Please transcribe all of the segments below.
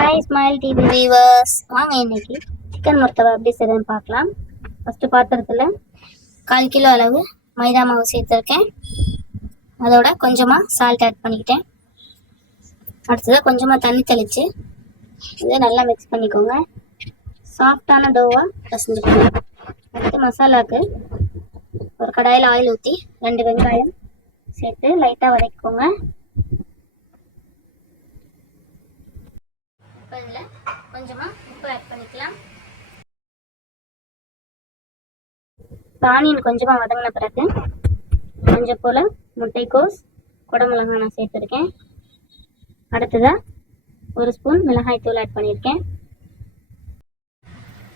Hi smile TV viewers, வாங்க இன்னைக்கு chicken மர்த்தவா எப்படி செய்யறதுன்னு பார்க்கலாம். ஃபர்ஸ்ட் பாத்திரத்தில் 1/4 கிலோ அளவு மைதா மாவு சேர்த்துருக்கேன். அதோட கொஞ்சமாக சால்ட் ஆட் பண்ணிக்கிட்டேன். அடுத்ததாக கொஞ்சமாக தண்ணி தெளித்து இதை நல்லா மிக்ஸ் பண்ணிக்கோங்க. சாஃப்டான டோவாக பசஞ்சுக்கோங்க. அடுத்து மசாலாவுக்கு ஒரு கடாயில் ஆயில் ஊற்றி 2 வெங்காயம் சேர்த்து லைட்டாக வதக்கிக்கோங்க. இதில் கொஞ்சமாக உப்பு ஆட் பண்ணிக்கலாம். ஆனியன் கொஞ்சமாக வதங்கின பிறகு கொஞ்சம் போல் முட்டைக்கோஸ், குடமிளகாய் நான் சேர்த்துருக்கேன். அடுத்ததாக 1 ஸ்பூன் மிளகாய் தூள் ஆட் பண்ணியிருக்கேன்.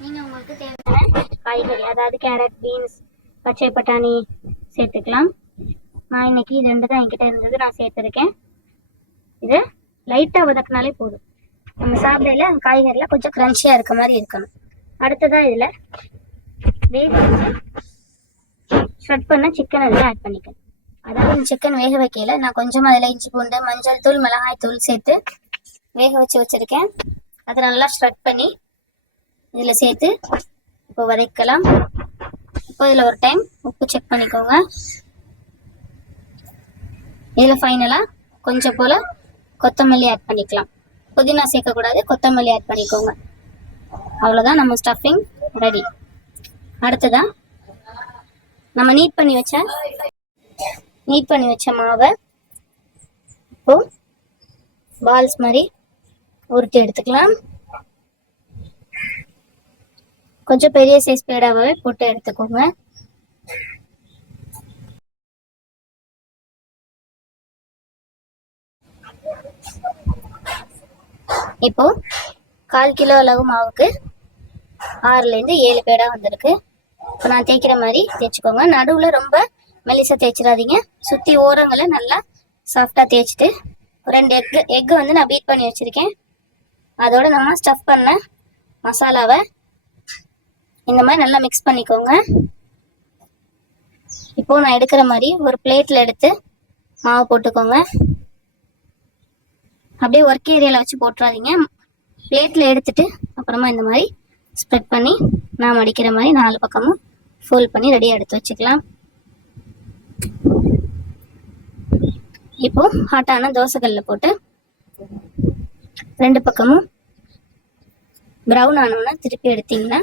நீங்கள் உங்களுக்கு தேவையான காய்கறி, அதாவது கேரட், பீன்ஸ், பச்சை பட்டாணி சேர்த்துக்கலாம். நான் இன்னைக்கு இது 2 தான் என்கிட்ட இருந்தது, நான் சேர்த்துருக்கேன். இதை லைட்டாக வதக்கினாலே போதும். நம்ம சாப்பிடையில அந்த காய்கறிலாம் கொஞ்சம் கிரன்ச்சியாக இருக்க மாதிரி இருக்கணும். அடுத்ததாக இதில் வேக வச்சு ஷட் பண்ண சிக்கன் அதில் ஆட் பண்ணிக்கணும். அதாவது இந்த சிக்கன் வேக வைக்கல நான் கொஞ்சமாக அதில் இஞ்சி பூண்டு, மஞ்சள் தூள், மிளகாய் தூள் சேர்த்து வேக வச்சு வச்சுருக்கேன். அதை நல்லா ஷ்ரெட் பண்ணி இதில் சேர்த்து இப்போ வதக்கலாம். இப்போ இதில் ஒரு டைம் உப்பு செக் பண்ணிக்கோங்க. இதில் ஃபைனலாக கொஞ்சம் போல் கொத்தமல்லி ஆட் பண்ணிக்கலாம். புதினா சேர்க்கக்கூடாது, கொத்தமல்லி ஆட் பண்ணிக்கோங்க. அவ்வளோதான், நம்ம ஸ்டஃபிங் ரெடி. அடுத்ததான் நம்ம நீட் பண்ணி வச்ச மாவை இப்போ பால்ஸ் மாதிரி உருட்டி எடுத்துக்கலாம். கொஞ்சம் பெரிய சைஸ் பேடாவே போட்டு எடுத்துக்கோங்க. இப்போ 1/4 கிலோ அளவு மாவுக்கு 6லேருந்து 7 பேடா வந்திருக்கு. இப்போ நான் தேய்க்கிற மாதிரி தேய்ச்சிக்கோங்க. நடுவில் ரொம்ப மெலிசா தேய்ச்சிடாதீங்க. சுற்றி ஓரங்களை நல்லா சாஃப்டாக தேய்ச்சிட்டு 2 எக்கு வந்து நான் பீட் பண்ணி வச்சுருக்கேன். அதோட நம்ம ஸ்டஃப் பண்ண மசாலாவை இந்த மாதிரி நல்லா மிக்ஸ் பண்ணிக்கோங்க. இப்போ நான் எடுக்கிற மாதிரி ஒரு பிளேட்டில் எடுத்து மாவு போட்டுக்கோங்க. அப்படியே ஒர்க் ஏரியாவில் வச்சு போட்டுறாதீங்க. பிளேட்டில் எடுத்துட்டு அப்புறமா இந்த மாதிரி ஸ்ப்ரெட் பண்ணி நான் மடிக்கிற மாதிரி 4 பக்கமும் ஃபோல்ட் பண்ணி ரெடியாக எடுத்து வச்சுக்கலாம். இப்போ ஹாட்டான தோசைக்கல்லில் போட்டு 2 பக்கமும் ப்ரௌன் ஆனோன்னா திருப்பி எடுத்தீங்கன்னா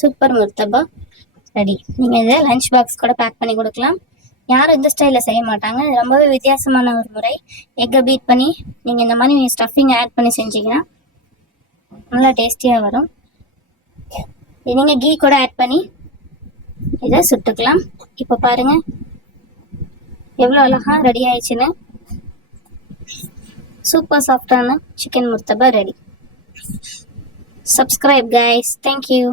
சூப்பர் முர்த்தபா ரெடி. நீங்கள் இதை லஞ்ச் பாக்ஸ் கூட பேக் பண்ணி கொடுக்கலாம். யாரும் இந்த ஸ்டைலில் செய்ய மாட்டாங்க. இது ரொம்பவே வித்தியாசமான ஒரு முறை. எக்கை பீட் பண்ணி நீங்கள் இந்த மாதிரி ஸ்டஃபிங் ஆட் பண்ணி செஞ்சீங்கன்னா நல்லா டேஸ்டியாக வரும். நீங்கள் கீ கூட ஆட் பண்ணி இதை சுட்டுக்கலாம். இப்போ பாருங்கள் எவ்வளோ அழகாக ரெடி ஆயிடுச்சுன்னு. சூப்பர் சாஃப்டான chicken murtabak ready. Subscribe guys. Thank you.